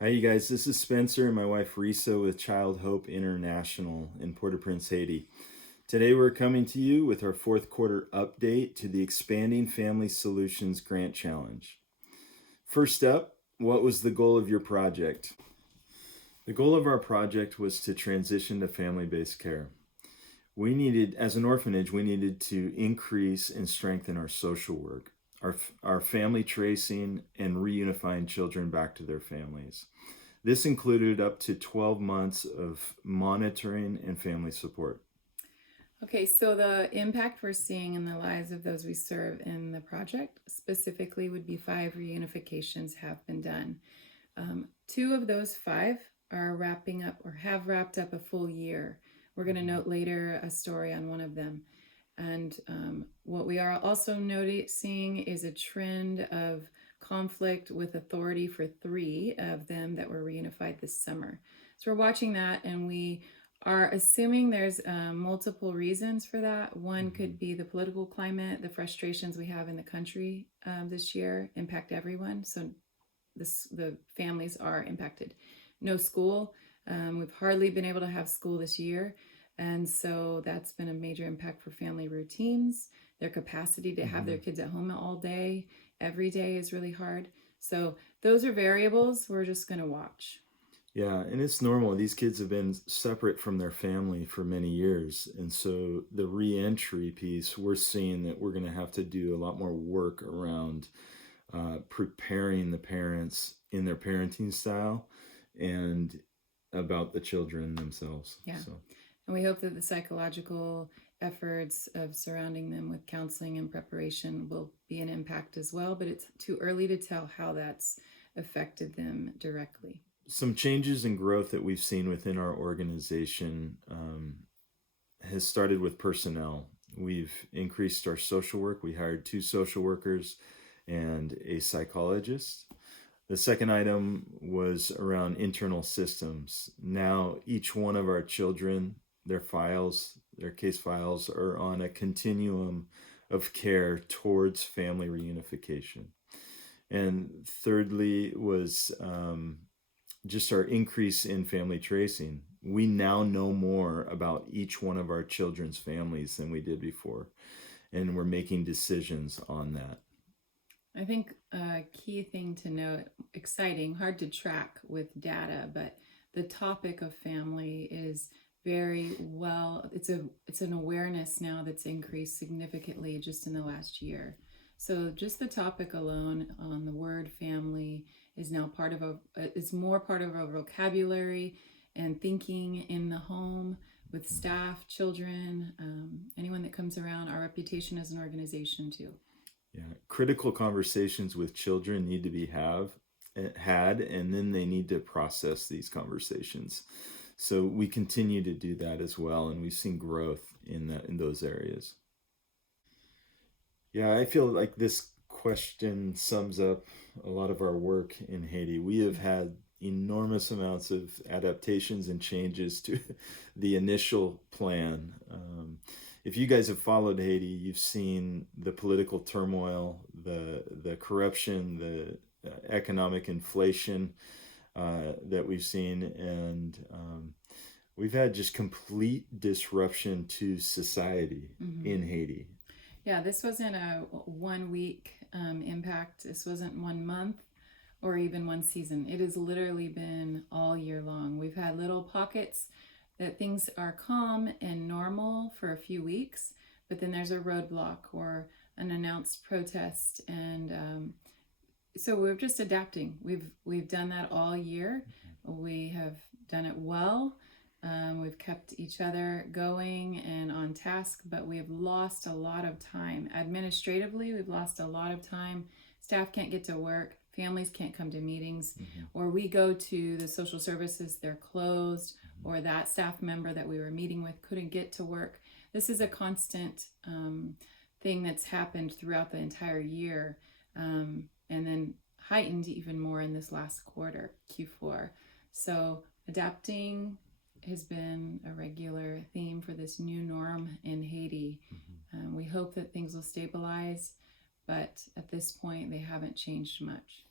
Hi, you guys. This is Spencer and my wife Risa with Child Hope International in Port-au-Prince, Haiti. Today we're coming to you with our fourth quarter update to the Expanding Family Solutions Grant Challenge. First up, what was the goal of your project? The goal of our project was to transition to family-based care. As an orphanage, we needed to increase and strengthen our social work, our family tracing, and reunifying children back to their families. This included up to 12 months of monitoring and family support. Okay, so the impact we're seeing in the lives of those we serve in the project specifically would be 5 reunifications have been done. Two of those 5 are wrapping up or have wrapped up a full year. We're going to note later a story on one of them. And what we are also noticing is a trend of conflict with authority for 3 of them that were reunified this summer. So we're watching that, and we are assuming there's multiple reasons for that. One could be the political climate, the frustrations we have in the country this year impact everyone. So the families are impacted. No school. We've hardly been able to have school this year. And so that's been a major impact for family routines. Their capacity to have their kids at home all day, every day is really hard. So those are variables we're just going to watch. Yeah, and it's normal. These kids have been separate from their family for many years. And so the reentry piece, we're seeing that we're going to have to do a lot more work around preparing the parents in their parenting style and about the children themselves. Yeah. So. And we hope that the psychological efforts of surrounding them with counseling and preparation will be an impact as well, but it's too early to tell how that's affected them directly. Some changes and growth that we've seen within our organization has started with personnel. We've increased our social work. We hired 2 social workers and a psychologist. The second item was around internal systems. Now, each one of our children, their case files, are on a continuum of care towards family reunification. And thirdly was just our increase in family tracing. We now know more about each one of our children's families than we did before, and we're making decisions on that. I think a key thing to note, exciting, hard to track with data, but the topic of family is very well, it's an awareness now that's increased significantly just in the last year. So just the topic alone on the word family is now is more part of our vocabulary and thinking in the home with staff, children, anyone that comes around, our reputation as an organization too. Yeah, critical conversations with children need to be had, and then they need to process these conversations. So we continue to do that as well, and we've seen growth in those areas. Yeah, I feel like this question sums up a lot of our work in Haiti. We have had enormous amounts of adaptations and changes to the initial plan. If you guys have followed Haiti, you've seen the political turmoil, the corruption, the economic inflation that we've seen, and we've had just complete disruption to society in Haiti. Yeah, this wasn't a 1 week impact. This wasn't 1 month or even 1 season. It has literally been all year long. We've had little pockets that things are calm and normal for a few weeks, but then there's a roadblock or an announced protest, and so we're just adapting. We've done that all year. We have done it well. We've kept each other going and on task, but we've lost a lot of time. Administratively, we've lost a lot of time. Staff can't get to work. Families can't come to meetings. Or we go to the social services, they're closed, or that staff member that we were meeting with couldn't get to work. This is a constant thing that's happened throughout the entire year, and then heightened even more in this last quarter, Q4. So adapting has been a regular theme for this new norm in Haiti. We hope that things will stabilize, but at this point, they haven't changed much.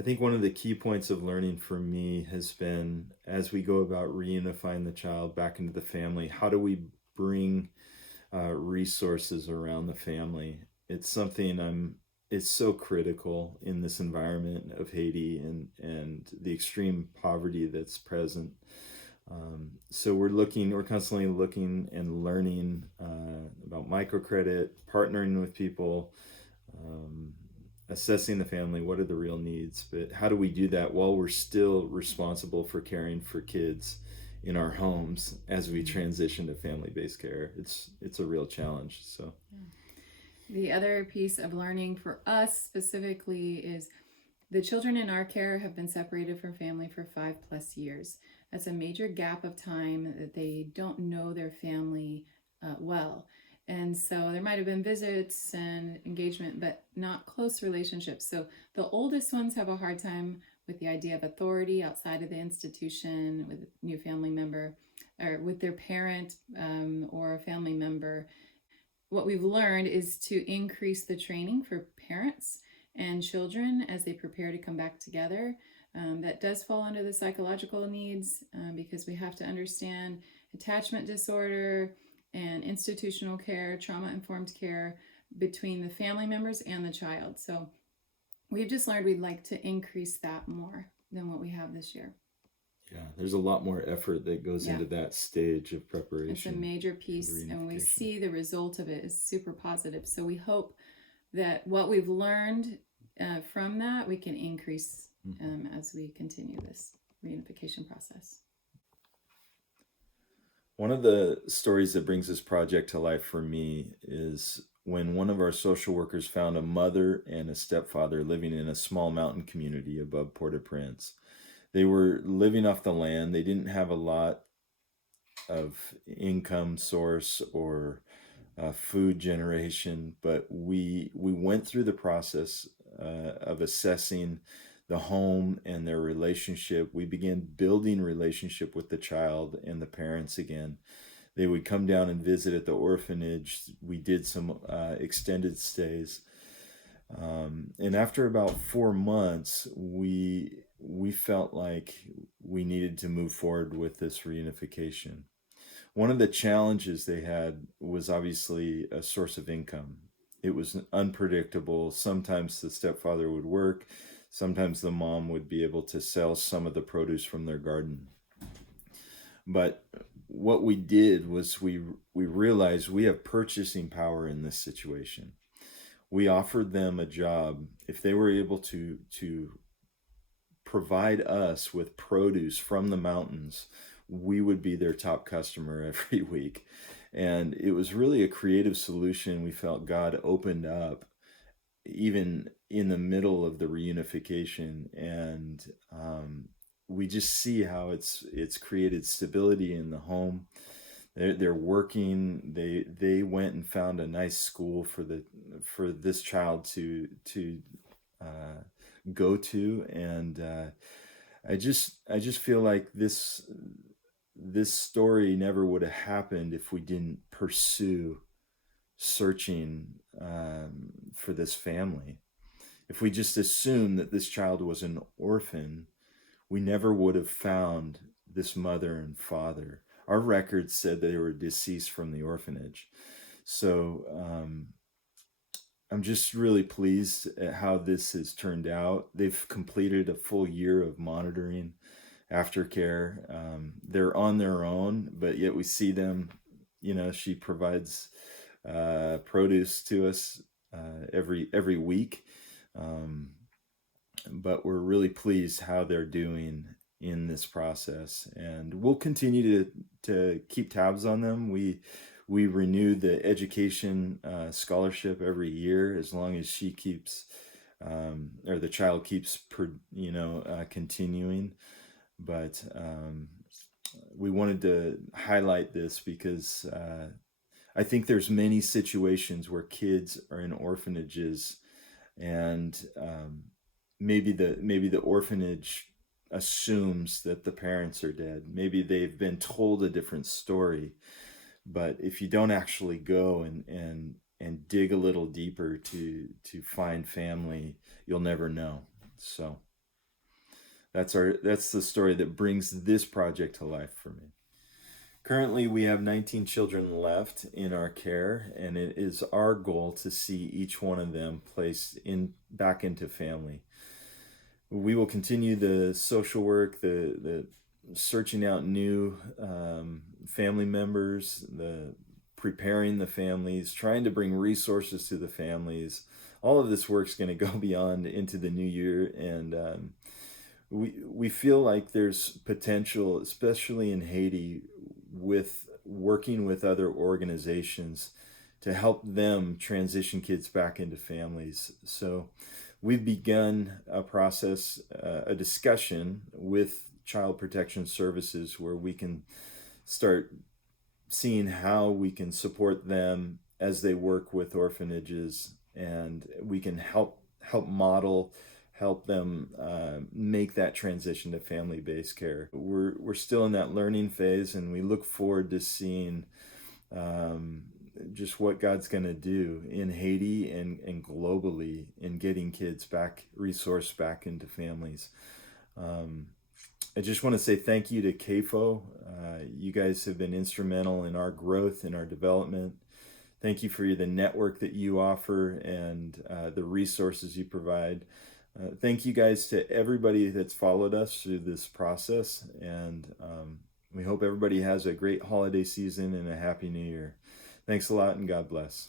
I think one of the key points of learning for me has been, as we go about reunifying the child back into the family, how do we bring resources around the family? It's something it's so critical in this environment of Haiti and the extreme poverty that's present. So we're constantly looking and learning about microcredit, partnering with people, um, assessing the family, what are the real needs, but how do we do that while we're still responsible for caring for kids in our homes as we transition to family-based care? It's a real challenge. So The other piece of learning for us specifically is the children in our care have been separated from family for 5+ years. That's a major gap of time that they don't know their family well. And so there might have been visits and engagement, but not close relationships. So the oldest ones have a hard time with the idea of authority outside of the institution with a new family member or with their parent or a family member. What we've learned is to increase the training for parents and children as they prepare to come back together. That does fall under the psychological needs because we have to understand attachment disorder and institutional care, trauma informed care between the family members and the child. So we've just learned we'd like to increase that more than what we have this year. yeah, there's a lot more effort that goes Yeah. into that stage of preparation. It's a major piece, and we see the result of it is super positive. So we hope that what we've learned from that we can increase as we continue this reunification process. One of the stories that brings this project to life for me is when one of our social workers found a mother and a stepfather living in a small mountain community above Port-au-Prince. They were living off the land. They didn't have a lot of income source or food generation, but we went through the process of assessing the home and their relationship. We began building relationship with the child and the parents again. They would come down and visit at the orphanage. We did some extended stays. And after about 4 months, we felt like we needed to move forward with this reunification. One of the challenges they had was obviously a source of income. It was unpredictable. Sometimes the stepfather would work, sometimes the mom would be able to sell some of the produce from their garden. But what we did was we realized we have purchasing power in this situation. We offered them a job if they were able to provide us with produce from the mountains. We would be their top customer every week. And it was really a creative solution. We felt God opened up even in the middle of the reunification. And we just see how it's created stability in the home. They're working. They went and found a nice school for this child to go to, and I just feel like this story never would have happened if we didn't pursue searching for this family. If we just assumed that this child was an orphan, we never would have found this mother and father. Our records said they were deceased from the orphanage. So I'm just really pleased at how this has turned out. They've completed a full year of monitoring, aftercare. They're on their own, but yet we see them. She provides produce to us every week. But we're really pleased how they're doing in this process, and we'll continue to keep tabs on them. We renew the education scholarship every year as long as she keeps or the child keeps continuing. But we wanted to highlight this because I think there's many situations where kids are in orphanages, and maybe the orphanage assumes that the parents are dead. Maybe they've been told a different story. But if you don't actually go and dig a little deeper to find family, you'll never know. So That's the story that brings this project to life for me. Currently, we have 19 children left in our care, and it is our goal to see each one of them placed in back into family. We will continue the social work, the searching out new family members, the preparing the families, trying to bring resources to the families. All of this work's going to go beyond into the new year, and we feel like there's potential, especially in Haiti, with working with other organizations to help them transition kids back into families. So we've begun a process, a discussion with Child Protection Services where we can start seeing how we can support them as they work with orphanages, and we can help model, help them make that transition to family-based care. We're still in that learning phase, and we look forward to seeing um, just what God's going to do in Haiti and globally in getting kids back, resourced back into families. Um, I just want to say thank you to CAFO. You guys have been instrumental in our growth, in our development. Thank you for the network that you offer and the resources you provide. Thank you guys to everybody that's followed us through this process, and we hope everybody has a great holiday season and a happy new year. Thanks a lot, and God bless.